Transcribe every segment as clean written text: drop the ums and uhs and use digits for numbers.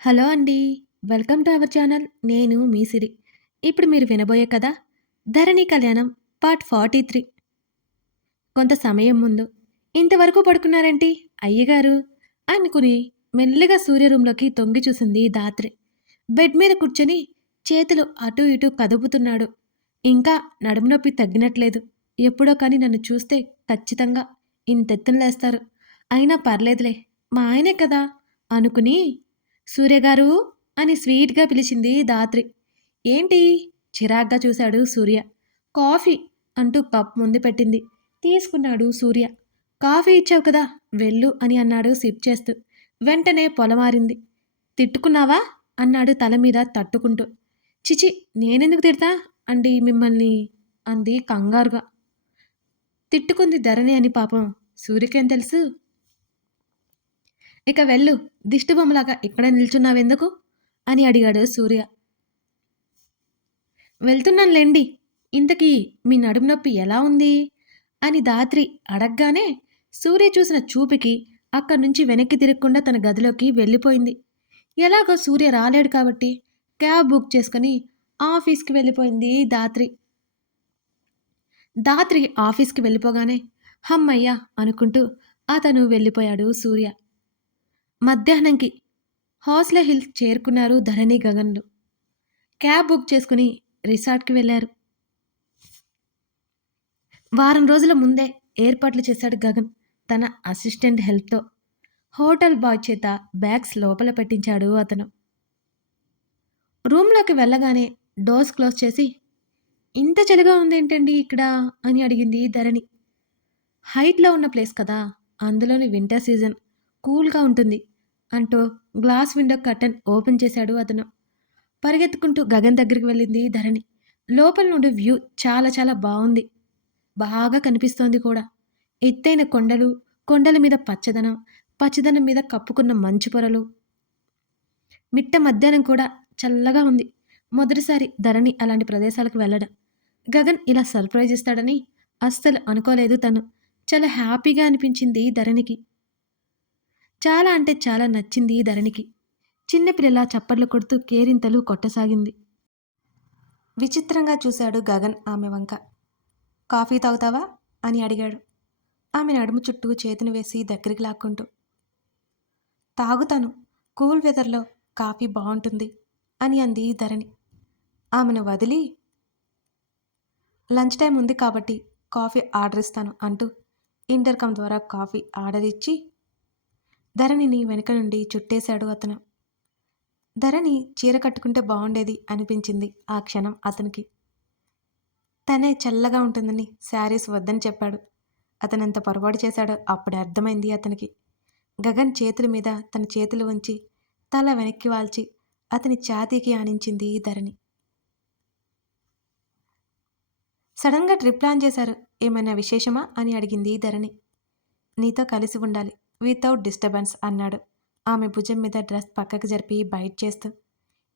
Hello అండి. Welcome to our channel. నేను మీ సిరి. ఇప్పుడు మీరు వినబోయే కథ 'ధరణి కళ్యాణం' పార్ట్ 43. కొంత సమయం ముందు ఇంతవరకు పడుకున్నారేంటి అయ్యగారు అనుకుని మెల్లిగా సూర్య రూంలోకి తొంగి చూసింది ధాత్రి. బెడ్ మీద కూర్చొని చేతులు అటూ ఇటూ కదుపుతున్నాడు. ఇంకా నడుము నొప్పి తగ్గినట్లేదు. ఎప్పుడో కానీ నన్ను చూస్తే ఖచ్చితంగా ఇంతెత్తున లేస్తారు. అయినా పర్లేదులే మా ఆయనే కదా అనుకుని సూర్యగారు అని స్వీట్‌గా పిలిచింది ధాత్రి. ఏంటి? చిరాగ్గా చూశాడు సూర్య. కాఫీ అంటూ కప్ ముందు పెట్టింది. తీసుకున్నాడు సూర్య. కాఫీ ఇచ్చావు కదా! వెళ్ళు అని అన్నాడు సిప్ చేస్తూ. వెంటనే పొలమారింది. తిట్టుకున్నావా? అన్నాడు తల మీద తట్టుకుంటూ. ఛిఛి నేనెందుకు తిడతా అండి మిమ్మల్ని అంది కంగారుగా. తిట్టుకుంది ధరణి అని పాపం సూర్యకేం తెలుసు? ఇక వెళ్ళు దిష్టిబొమ్మలాగా ఇక్కడే నిల్చున్నావెందుకు అని అడిగాడు సూర్య. వెళ్తున్నానులేండి. ఇంతకీ మీ నడుము నొప్పి ఎలా ఉంది అని ధాత్రి అడగ్గానే సూర్య చూసిన చూపుకి అక్కడి నుంచి వెనక్కి తిరగకుండా తన గదిలోకి వెళ్ళిపోయింది. ఎలాగో సూర్య రాలేడు కాబట్టి క్యాబ్ బుక్ చేసుకుని ఆఫీస్కి వెళ్ళిపోయింది ధాత్రి. ధాత్రి ఆఫీస్కి వెళ్ళిపోగానే హమ్మయ్య అనుకుంటూ అతను వెళ్ళిపోయాడు సూర్య. మధ్యాహ్నంకి హాస్లే హిల్స్ చేరుకున్నారు ధరణి గగన్లు. క్యాబ్ బుక్ చేసుకుని రిసార్ట్కి వెళ్ళారు. వారం రోజుల ముందే ఏర్పాట్లు చేశాడు గగన్ తన అసిస్టెంట్ హెల్ప్తో. హోటల్ బాయ్ చేత బ్యాగ్స్ లోపల పెట్టించాడు అతను. రూమ్లోకి వెళ్ళగానే డోర్స్ క్లోజ్ చేసి ఇంత చలిగా ఉందేంటండి ఇక్కడ అని అడిగింది ధరణి. హైట్లో ఉన్న ప్లేస్ కదా, అందులోని వింటర్ సీజన్ కూల్గా ఉంటుంది అంటూ గ్లాస్ విండో కర్టన్ ఓపెన్ చేశాడు అతను. పరిగెత్తుకుంటూ గగన్ దగ్గరికి వెళ్ళింది ధరణి. లోపల నుండి వ్యూ చాలా చాలా బాగుంది. బాగా కనిపిస్తోంది కూడా. ఎత్తైన కొండలు, కొండల మీద పచ్చదనం, పచ్చదనం మీద కప్పుకున్న మంచు పొరలు. మిట్ట మధ్యాహ్నం కూడా చల్లగా ఉంది. మొదటిసారి ధరణి అలాంటి ప్రదేశాలకు వెళ్ళడం. గగన్ ఇలా సర్ప్రైజ్ ఇస్తాడని అస్సలు అనుకోలేదు తను. చాలా హ్యాపీగా అనిపించింది ధరణికి. చాలా అంటే చాలా నచ్చింది ధరణికి. చిన్నపిల్లలా చప్పట్లు కొడుతూ కేరింతలు కొట్టసాగింది. విచిత్రంగా చూశాడు గగన్ ఆమె వంక. కాఫీ తాగుతావా అని అడిగాడు. ఆమె నడుము చుట్టూ చేతిని వేసి దగ్గరికి లాక్కుంటూ. తాగుతాను, కూల్ వెదర్లో కాఫీ బాగుంటుంది అని అంది ధరణి. ఆమెను వదిలి లంచ్ టైం ఉంది కాబట్టి కాఫీ ఆర్డర్ ఇస్తాను అంటూ ఇంటర్కమ్ ద్వారా కాఫీ ఆర్డర్ ఇచ్చి ధరణిని వెనుక నుండి చుట్టేశాడు అతను. ధరణి చీర కట్టుకుంటే బాగుండేది అనిపించింది ఆ క్షణం అతనికి. తనే చల్లగా ఉంటుందని శారీస్ వద్దని చెప్పాడు. అతనంత పొరపాటు చేశాడో అప్పుడు అర్థమైంది అతనికి. గగన్ చేతుల మీద తన చేతులు ఉంచి తల వెనక్కి వాల్చి అతని ఛాతీకి ఆనించింది ధరణి. సడన్గా ట్రిప్ ప్లాన్ చేశారు, ఏమైనా విశేషమా అని అడిగింది ధరణి. నీతో కలిసి ఉండాలి, వితౌట్ డిస్టర్బెన్స్ అన్నాడు ఆమె భుజం మీద డ్రెస్ పక్కకు జరిపి బైట్ చేస్తూ.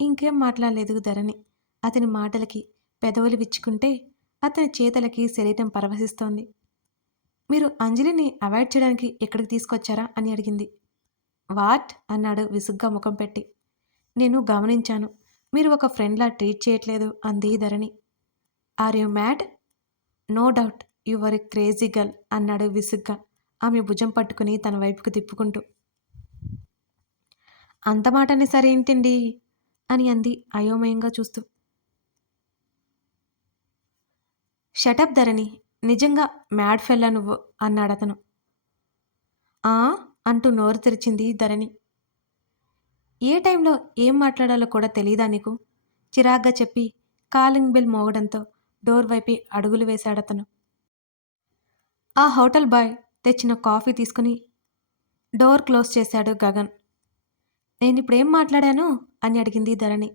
ఇంకేం మాట్లాడలేదు ధరణి. అతని మాటలకి పెదవులు విచ్చుకుంటే అతని చేతలకి శరీరం పరవశిస్తోంది. మీరు అంజలిని అవాయిడ్ చేయడానికి ఇక్కడికి తీసుకొచ్చారా అని అడిగింది. వాట్ అన్నాడు విసుగ్గా ముఖం పెట్టి. నేను గమనించాను, మీరు ఒక ఫ్రెండ్లా ట్రీట్ చేయట్లేదు అంది Dharani. Are you mad? No doubt you are a crazy girl అన్నాడు విసుగ్గా ఆమె భుజం పట్టుకుని తన వైపుకు తిప్పుకుంటూ. అంత మాటని సరేంటండి అని అంది అయోమయంగా చూస్తూ. షటప్ ధరణి, నిజంగా మ్యాడ్ ఫెల్లా నువ్వు అన్నాడతను. ఆ అంటూ నోరు తెరిచింది ధరణి. ఏ టైంలో ఏం మాట్లాడాలో కూడా తెలీదా నీకు? చిరాగ్గా చెప్పి కాలింగ్ బెల్ మోగడంతో డోర్ వైపే అడుగులు వేశాడతను. ఆ హోటల్ బాయ్ తెచ్చిన కాఫీ తీసుకుని డోర్ క్లోజ్ చేశాడు గగన్. నేనిప్పుడేం మాట్లాడాను అని అడిగింది ధరణి.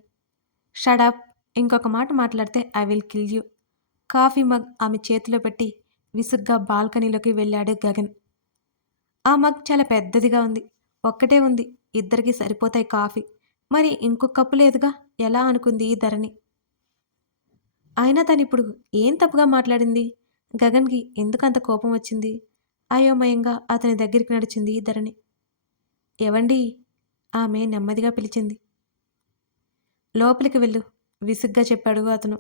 షడప్, ఇంకొక మాట మాట్లాడితే I will kill you. Coffee mug ఆమె చేతిలో పెట్టి విసుగ్గా బాల్కనీలోకి వెళ్ళాడు గగన్. ఆ మగ్ చాలా పెద్దదిగా ఉంది. ఒక్కటే ఉంది, ఇద్దరికి సరిపోతాయి కాఫీ. మరి ఇంకొక కప్పు లేదుగా ఎలా అనుకుంది ధరణి. అయినా తనిప్పుడు ఏం తప్పుగా మాట్లాడింది? గగన్కి ఎందుకంత కోపం వచ్చింది? అయోమయంగా అతని దగ్గరికి నడిచింది ధరణి. ఎవండి ఆమె నెమ్మదిగా పిలిచింది. లోపలికి వెళ్ళు విసుగ్గా చెప్పాడు అతను.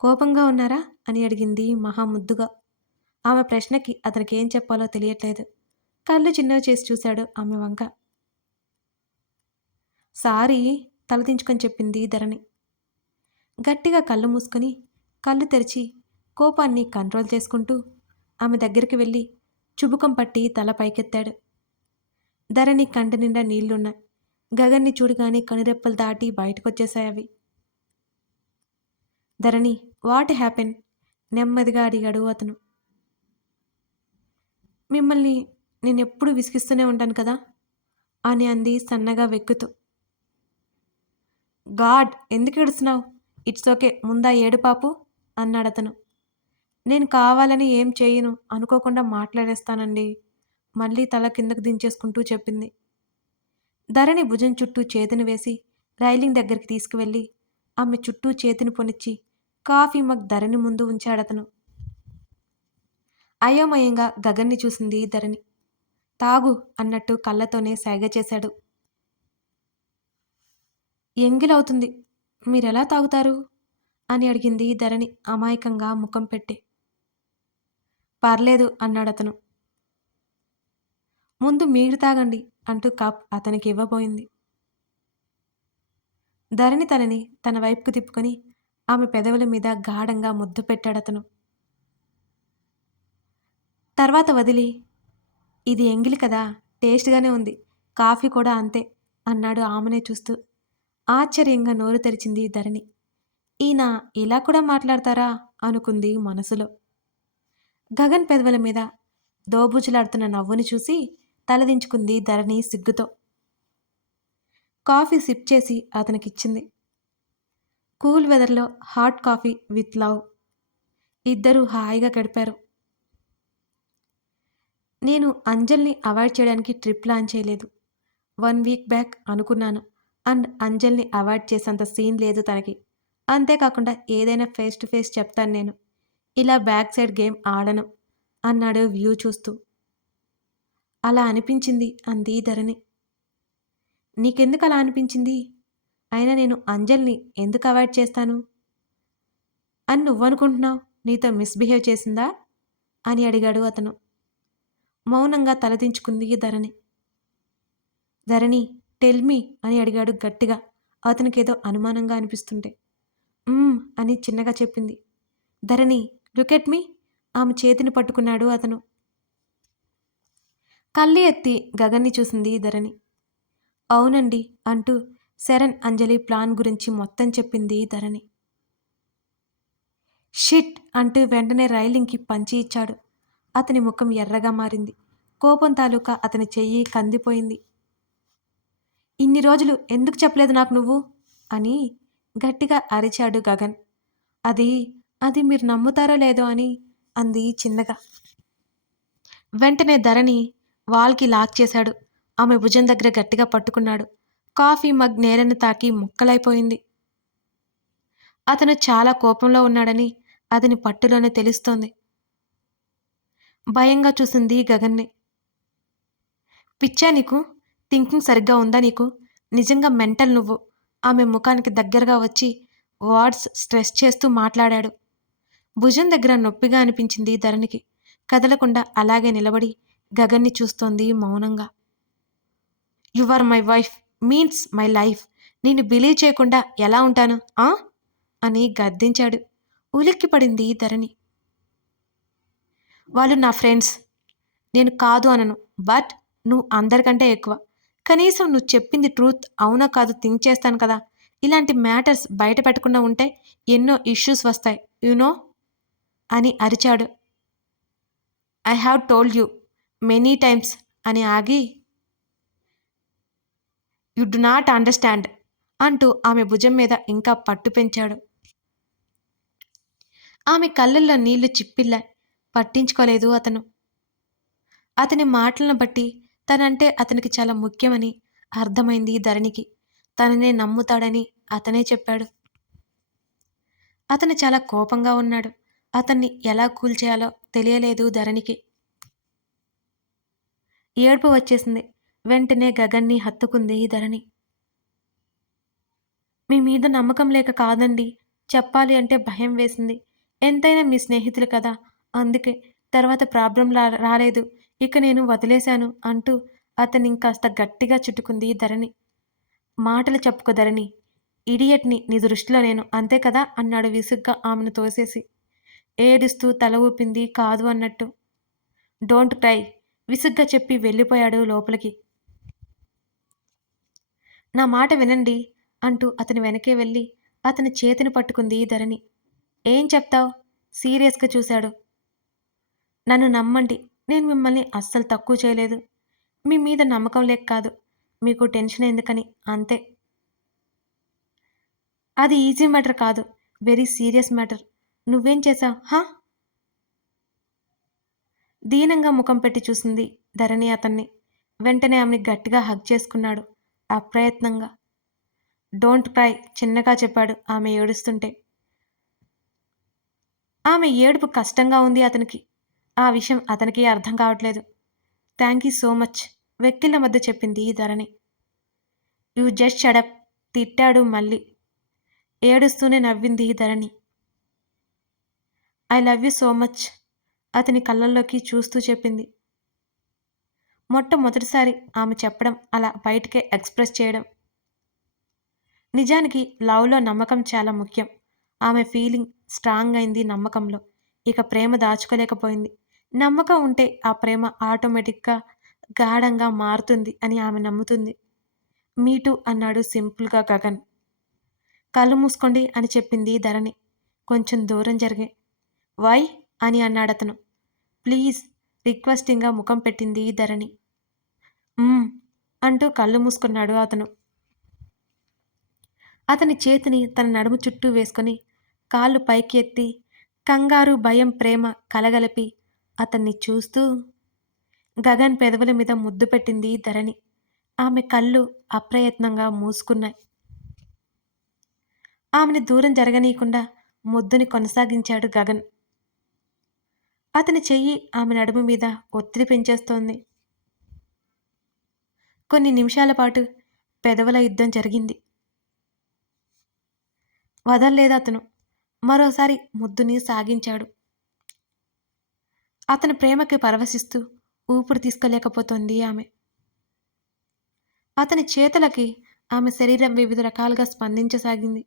కోపంగా ఉన్నారా అని అడిగింది మహా ముద్దుగా. ఆమె ప్రశ్నకి అతనికేం చెప్పాలో తెలియట్లేదు. కళ్ళు చిన్నవి చేసి చూశాడు ఆమె వంక. సారీ తలదించుకొని చెప్పింది ధరణి. గట్టిగా కళ్ళు మూసుకొని కళ్ళు తెరిచి కోపాన్ని కంట్రోల్ చేసుకుంటూ ఆమె దగ్గరికి వెళ్ళి చుబుకం పట్టి తల పైకెత్తాడు. ధరణి కంటి నిండా నీళ్లున్నాయి. గగన్ని చూడగానే కనురెప్పలు దాటి బయటకొచ్చేశాయి అవి. ధరణి వాట్ హ్యాపెన్ నెమ్మదిగా అడిగాడు అతను. మిమ్మల్ని నేనెప్పుడు విసిగిస్తూనే ఉంటాను కదా అని అంది సన్నగా వెక్కుతూ. గాడ్ ఎందుకు ఏడుస్తున్నావు? ఇట్స్ ఓకే ముందా ఏడు పాపు అన్నాడతను. నేను కావాలని ఏం చేయను అనుకోకుండా మాట్లాడేస్తానండి మళ్ళీ తల కిందకు దించేసుకుంటూ చెప్పింది. ధరణి భుజం చుట్టూ చేతిని వేసి రైలింగ్ దగ్గరికి తీసుకువెళ్ళి ఆమె చుట్టూ చేతిని పొనిచ్చి కాఫీ మగ్ ధరణి ముందు ఉంచాడతను. అయోమయంగా గగన్ని చూసింది ధరణి. తాగు అన్నట్టు కళ్ళతోనే సైగ చేశాడు. ఎంగిలవుతుంది మీరెలా తాగుతారు అని అడిగింది ధరణి అమాయకంగా ముఖం పెట్టి. పర్లేదు అన్నాడతను. ముందు మీరు తాగండి అంటూ కప్ అతనికి ఇవ్వబోయింది. ధరణి తనని తన వైపుకు తిప్పుకొని ఆమె పెదవుల మీద గాఢంగా ముద్దు పెట్టాడతను. తర్వాత వదిలి ఇది ఎంగిలి కదా టేస్ట్గానే ఉంది కాఫీ కూడా అంతే అన్నాడు ఆమెనే చూస్తూ. ఆశ్చర్యంగా నోరు తెరిచింది ధరణి. ఈయన ఇలా కూడా మాట్లాడతారా అనుకుంది మనసులో. గగన్ పెదవుల మీద దోబూచులాడుతున్న నవ్వుని చూసి తలదించుకుంది ధరణి సిగ్గుతో. కాఫీ సిప్ చేసి అతనికిచ్చింది. కూల్ వెదర్లో హాట్ కాఫీ విత్ లవ్. ఇద్దరూ హాయిగా గడిపారు. నేను అంజల్ని అవాయిడ్ చేయడానికి ట్రిప్ ప్లాన్ చేయలేదు. 1 వీక్ బ్యాక్ అనుకున్నాను అండ్ అంజల్ని అవాయిడ్ చేసేంత సీన్ లేదు తనకి. అంతేకాకుండా ఏదైనా ఫేస్ టు ఫేస్ చెప్తాను నేను. ఇలా బ్యాక్ సైడ్ గేమ్ ఆడను అన్నాడు వ్యూ చూస్తూ. అలా అనిపించింది అంది ధరణి. నీకెందుకు అలా అనిపించింది? అయినా నేను అంజల్ని ఎందుకు అవాయిడ్ చేస్తాను అని నువ్వనుకుంటున్నావు? నీతో మిస్బిహేవ్ చేసిందా అని అడిగాడు అతను. మౌనంగా తలదించుకుంది ధరణి. ధరణి టెల్ మీ అని అడిగాడు గట్టిగా అతనికేదో అనుమానంగా అనిపిస్తుంటే. అని చిన్నగా చెప్పింది. ధరణి లుక్ ఎట్ మీ ఆమె చేతిని పట్టుకున్నాడు అతను. కళ్ళు ఎత్తి గగన్ని చూసింది ధరణి. అవునండి అంటూ శరణ్ అంజలి ప్లాన్ గురించి మొత్తం చెప్పింది ధరణి. షిట్ అంటూ వెంటనే రైలింగ్కి పంచి ఇచ్చాడు. అతని ముఖం ఎర్రగా మారింది. కోపం తాలూకా అతని చెయ్యి కందిపోయింది. ఇన్ని రోజులు ఎందుకు చెప్పలేదు నాకు నువ్వు అని గట్టిగా అరిచాడు గగన్. అది అది మీరు నమ్ముతారో లేదో అని అంది చిన్నగా. వెంటనే ధరణి వాల్కి లాక్ చేశాడు. ఆమె భుజం దగ్గర గట్టిగా పట్టుకున్నాడు. కాఫీ మగ్ నేలను తాకి ముక్కలైపోయింది. అతను చాలా కోపంలో ఉన్నాడని అతని పట్టులోనే తెలుస్తోంది. భయంగా చూసింది గగన్ని. పిచ్చా నీకు? థింకింగ్ సరిగ్గా ఉందా నీకు? నిజంగా మెంటల్ నువ్వు. ఆమె ముఖానికి దగ్గరగా వచ్చి వర్డ్స్ స్ట్రెస్ చేస్తూ మాట్లాడాడు. భుజం దగ్గర నొప్పిగా అనిపించింది ధరణికి. కదలకుండా అలాగే నిలబడి గగన్ని చూస్తోంది మౌనంగా. You are my wife means my life. నేను బిలీవ్ చేయకుండా ఎలా ఉంటాను అని గద్దించాడు. ఉలిక్కిపడింది ధరణి. వాళ్ళు నా ఫ్రెండ్స్. నేను కాదు అనను. బట్ నువ్వు అందరికంటే ఎక్కువ. కనీసం నువ్వు చెప్పింది ట్రూత్ అవునా కాదు థింక్ చేస్తాను కదా. ఇలాంటి మ్యాటర్స్ బయట పెట్టకుండా ఉంటే ఎన్నో ఇష్యూస్ వస్తాయి యునో అని అరిచాడు. I have told you many times అని ఆగి యు డు నాట్ అండర్స్టాండ్ అంటూ ఆమె భుజం మీద ఇంకా పట్టు పెంచాడు. ఆమె కళ్ళల్లో నీళ్లు చిప్పిల్లా. పట్టించుకోలేదు అతను. అతని మాటలను బట్టి తనంటే అతనికి చాలా ముఖ్యమని అర్థమైంది ధరణికి. తననే నమ్ముతాడని అతనే చెప్పాడు. అతను చాలా కోపంగా ఉన్నాడు. అతన్ని ఎలా కూల్ చేయాలో తెలియలేదు ధరణికి. ఏడుపు వచ్చేసింది. వెంటనే గగన్ని హత్తుకుంది ధరణి. మీ మీద నమ్మకం లేక కాదండి. చెప్పాలి అంటే భయం వేసింది. ఎంతైనా మీ స్నేహితులు కదా! అందుకే. తర్వాత ప్రాబ్లమ్ రాలేదు. ఇక నేను వదిలేశాను అంటూ అతన్నింకాస్త గట్టిగా చుట్టుకుంది ధరణి. మాటలు చెప్పుకో ధరణి. ఇడియట్‌ని నీ దృష్టిలో నేను. అంతే కదా! అన్నాడు విసుగ్గా ఆమెను తోసేసి. ఏడుస్తూ తల ఊపింది కాదు అన్నట్టు. డోంట్ క్రై విసుగ్గా చెప్పి వెళ్ళిపోయాడు లోపలికి. నా మాట వినండి అంటూ అతని వెనకే వెళ్ళి అతని చేతిని పట్టుకుంది ధరణి. ఏం చెప్తావ్? సీరియస్‌గా చూశాడు. నన్ను నమ్మండి. నేను మిమ్మల్ని అస్సలు తక్కువ చేయలేదు. మీ మీద నమ్మకం లేక కాదు. మీకు టెన్షన్ ఎందుకని అంతే. అది ఈజీ మ్యాటర్ కాదు. Very serious matter. నువ్వేం చేశావు? హా! దీనంగా ముఖం పెట్టి చూసింది ధరణి అతన్ని. వెంటనే ఆమెని గట్టిగా హగ్ చేసుకున్నాడు. అప్రయత్నంగా. డోంట్ క్రై చిన్నగా చెప్పాడు ఆమె ఏడుస్తుంటే. ఆమె ఏడుపు కష్టంగా ఉంది అతనికి. ఆ విషయం అతనికి అర్థం కావట్లేదు. థ్యాంక్ యూ సో మచ్ వెక్కిళ్ళ మధ్య చెప్పింది ధరణి. యూ జస్ట్ షడప్ తిట్టాడు మళ్ళీ. ఏడుస్తూనే నవ్వింది Dharani. I love you so much అతని కళ్ళల్లోకి చూస్తూ చెప్పింది. మొట్టమొదటిసారి ఆమె చెప్పడం, అలా బయటికే ఎక్స్‌ప్రెస్ చేయడం. నిజానికి లవ్‌లో నమ్మకం చాలా ముఖ్యం. ఆమె ఫీలింగ్ స్ట్రాంగ్ అయింది నమ్మకంలో. ఇక ప్రేమ దాచుకోలేకపోయింది. నమ్మకం ఉంటే ఆ ప్రేమ ఆటోమేటిక్‌గా గాఢంగా మారుతుంది అని ఆమె నమ్ముతుంది. మీ టూ అన్నాడు సింపుల్‌గా గగన్. కళ్ళు మూసుకోండి అని చెప్పింది ధరణి. కొంచెం దూరం జరిగి. వై? అని అన్నాడతను. ప్లీజ్ రిక్వెస్టింగ్‌గా ముఖం పెట్టింది ధరణి. హ్మ్. అంటూ కళ్ళు మూసుకున్నాడు అతను. అతని చేతిని తన నడుము చుట్టూ వేసుకొని, కాళ్ళు పైకి ఎత్తి, కంగారు, భయం, ప్రేమ కలగలిపి అతన్ని చూస్తూ గగన్ పెదవుల మీద ముద్దు పెట్టింది ధరణి. ఆమె కళ్ళు అప్రయత్నంగా మూసుకున్నాయి. ఆమెని దూరం జరగనీయకుండా ముద్దుని కొనసాగించాడు గగన్. అతని చెయ్యి ఆమె నడుము మీద ఒత్తిడి పెంచేస్తోంది. కొన్ని నిమిషాల పాటు పెదవుల యుద్ధం జరిగింది. వదల్లేదతను. మరోసారి ముద్దుని సాగించాడు. అతని ప్రేమకి పరవశిస్తూ ఊపిరి తీసుకోలేకపోతోంది ఆమె. అతని చేతులకి ఆమె శరీరం వివిధ రకాలుగా స్పందించసాగింది.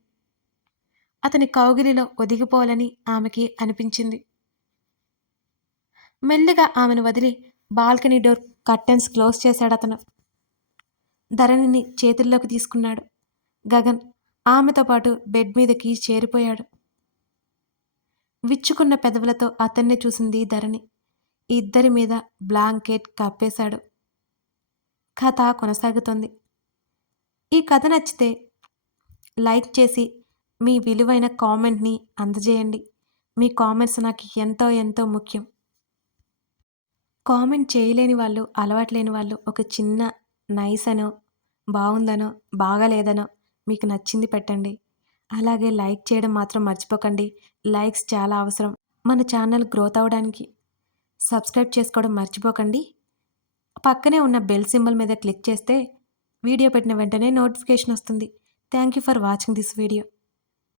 అతని కౌగిలిలో ఒదిగిపోవాలని ఆమెకి అనిపించింది. మెల్లిగా ఆమెను వదిలి బాల్కనీ డోర్ కర్టెన్స్ క్లోజ్ చేశాడతను. ధరణిని చేతుల్లోకి తీసుకున్నాడు. గగన్ ఆమెతో పాటు బెడ్ మీదకి చేరిపోయాడు. విచ్చుకున్న పెదవులతో అతన్నే చూసింది ధరణి. ఇద్దరి మీద బ్లాంకెట్ కప్పేశాడు. కథ కొనసాగుతోంది. ఈ కథ నచ్చితే లైక్ చేసి మీ విలువైన కామెంట్ని అందజేయండి. మీ కామెంట్స్ నాకు ఎంతో ఎంతో ముఖ్యం. కామెంట్ చేయలేని వాళ్ళు, అలవాటు లేని వాళ్ళు ఒక చిన్న నైస్ అనో, బావుందనో, బాగాలేదనో మీకు నచ్చింది పెట్టండి. అలాగే లైక్ చేయడం మాత్రం మర్చిపోకండి. లైక్స్ చాలా అవసరం మన ఛానల్ గ్రోత్ అవ్వడానికి. సబ్స్క్రైబ్ చేసుకోవడం మర్చిపోకండి. పక్కనే ఉన్న బెల్ సింబల్ మీద క్లిక్ చేస్తే వీడియో పెట్టిన వెంటనే నోటిఫికేషన్ వస్తుంది. Thank you for watching this video.